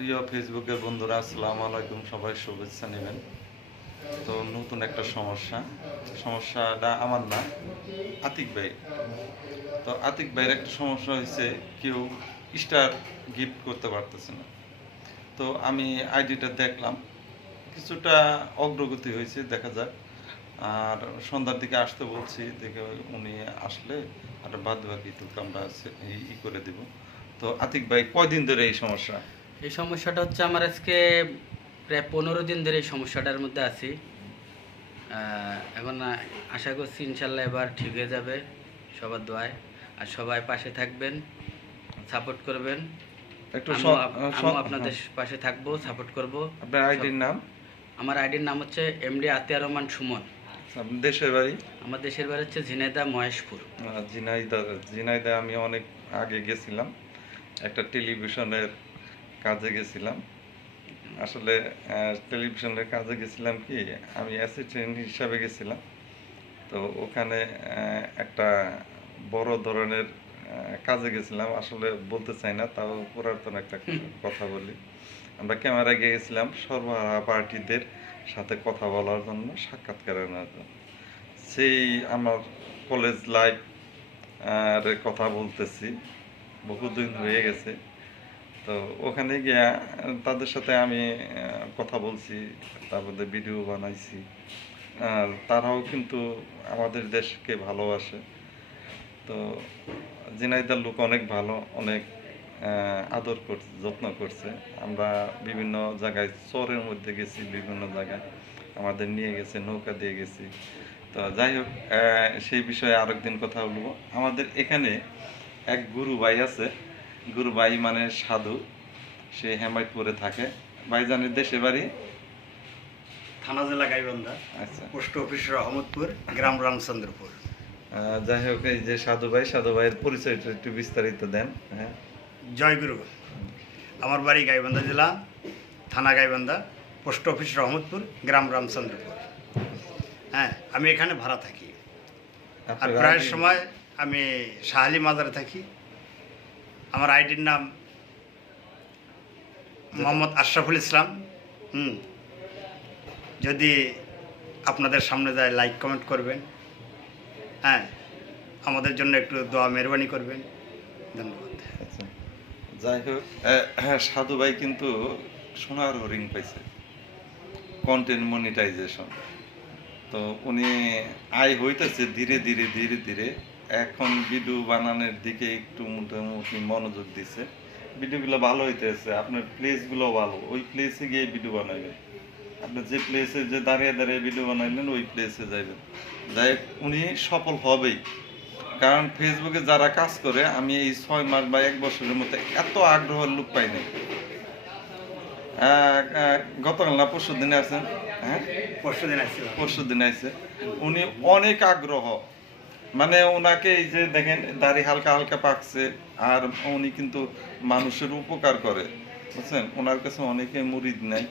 প্রিয় ফেসবুকের বন্ধুরা, আসসালামু আলাইকুম। সবাই শুভেচ্ছা নেবেন। তো নতুন একটা সমস্যা। সমস্যাটা আমার না, আতিক ভাই। তো আতিক ভাইয়ের একটা সমস্যা হয়েছে, কেউ স্টার গিফট করতে পারতেছে না। তো আমি আইডিটা দেখলাম। কিছুটা অগ্রগতি হয়েছে, দেখা যাক। আর সন্ধ্যার দিকে আসতে বলছি, দেখে উনি আসলে আর বাদ বাকি বাকিটুকু আমরা ই করে দেব। তো আতিক ভাই, কয়দিন ধরে এই সমস্যা? এই সমস্যাটা হচ্ছে আমার আজকে প্রায় পনেরো দিন ধরে এই সমস্যাটার মধ্যে আছি। এখন আশা করছি ইনশাল্লাহ এবার ঠিক হয়ে যাবে সবার দোয়ায়। আর সবাই পাশে থাকবেন সাপোর্ট করবেন। একটু আপনাদের পাশে থাকব সাপোর্ট করব। আপনার আইডির নাম? আমার আইডির নাম হচ্ছে এম এমডি আতিয়া রহমান সুমন। দেশের বাড়ি? আমার দেশের বাড়ি হচ্ছে ঝিনাইদা মহেশপুর। ঝিনাইদা ঝিনাইদা আমি অনেক আগে গেছিলাম। একটা টেলিভিশনের কাজে গেছিলাম। আসলে টেলিভিশনের কাজে গেছিলাম কি আমি অ্যাসিস্ট্যান্ট হিসাবে গেছিলাম। তো ওখানে একটা বড় ধরনের কাজে গেছিলাম। আসলে বলতে চাই না তাও পুরাতন একটা কথা বলি। আমরা ক্যামেরা গিয়েছিলাম সর্বহারা পার্টিদের সাথে কথা বলার জন্য সাক্ষাৎকারের জন্য। সেই আমার কলেজ লাইফ আর কথা বলতেছি। বহুদিন হয়ে গেছে। তো ওখানে গিয়া, তাদের সাথে আমি কথা বলছি তারপরে ভিডিও বানাইছি। আর তারাও কিন্তু আমাদের দেশকে ভালোবাসে। তো জিনাইদার লোক অনেক ভালো, অনেক আদর করছে, যত্ন করছে। আমরা বিভিন্ন জায়গায়, চরের মধ্যে গেছি, বিভিন্ন জায়গায়। আমাদের নিয়ে গেছে, নৌকা দিয়ে গেছি। তো যাই হোক সেই বিষয়ে আরেকদিন কথা বলব। আমাদের এখানে এক গুরু ভাই আছে গুরু ভাই মানে সাধু সে হেমায়তপুরে থাকে। ভাইজানের দেশে বাড়ি? থানা জেলা গাইবান্ধা আচ্ছা। পোস্ট অফিস রহমতপুর গ্রাম রামচন্দ্রপুর। যাই হোক এই যে সাধু ভাই সাধু ভাইয়ের পরিচয়টা একটু বিস্তারিত দেন হ্যাঁ। জয়গুরু আমার বাড়ি গাইবান্ধা জেলা থানা গাইবান্ধা পোস্ট অফিস রহমতপুর গ্রাম রামচন্দ্রপুর। হ্যাঁ আমি এখানে ভাড়া থাকি। আর প্রায় সময় আমি শাহালি মাজারে থাকি। আমার আইডির নাম মোহাম্মদ আশরাফুল ইসলাম। হুম। যদি আপনাদের সামনে যায় লাইক কমেন্ট করবেন। হ্যাঁ আমাদের জন্য একটু দোয়া মেহরবানি করবেন। ধন্যবাদ। আচ্ছা। যাই হোক হ্যাঁ, সাধু ভাই কিন্তু সোনার হরিং পাইছে। কন্টেন্ট মনিটাইজেশন তো উনি আয় হইতেছে ধীরে ধীরে ধীরে ধীরে। এখন ভিডিও বানানোর দিকে একটু মোটামুটি মনোযোগ দিছে। ভিডিওগুলো ভালো হইতেছে আপনার প্লেসগুলো ভালো। ওই প্লেসে গিয়ে ভিডিও বানাবেন আপনি যে প্লেসে যে দাঁড়িয়ে দাঁড়িয়ে ভিডিও বানাইলেন ওই প্লেসে যাইবেন। যাই উনি সফল হবেই। কারণ ফেসবুকে যারা কাজ করে আমি এই ছয় মাস বা এক বছরের মধ্যে এত আগ্রহের লোক পাই নাই। গতকাল না পরশু দিনে আছেন হ্যাঁ? পরশু দিন আসছিলাম। পরশু দিনে আছে উনি অনেক আগ্রহ। মানে ওনাকে এই যে দেখেন, দাড়ি হালকা হালকা পাকছে, আর উনি কিন্তু মানুষের উপকার করে, বুঝছেন? ওনার কাছে অনেকে মুরিদ নাই।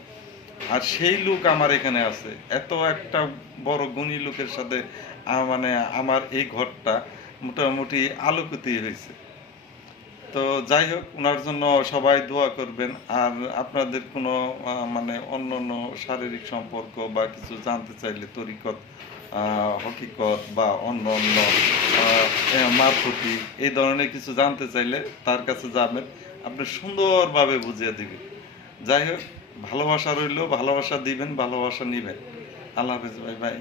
আর সেই লোক আমার এখানে আছে। এত একটা বড় গুণী লোকের সাথে মানে আমার এই ঘরটা মোটামুটি আলোকিতই হয়েছে। তো যাই হোক ওনার জন্য সবাই দোয়া করবেন। আর আপনাদের কোনো মানে অন্য অন্য শারীরিক সম্পর্ক বা কিছু জানতে চাইলে তরিকত হকিকত বা অন্য অন্য মারফতি এই ধরনের কিছু জানতে চাইলে তার কাছে যাবেন। আপনি সুন্দরভাবে বুঝিয়ে দিবে যাই হোক, ভালোবাসা রইলেও ভালোবাসা দিবেন, ভালোবাসা নিবেন। আল্লাহ হাফিজ ভাই ভাই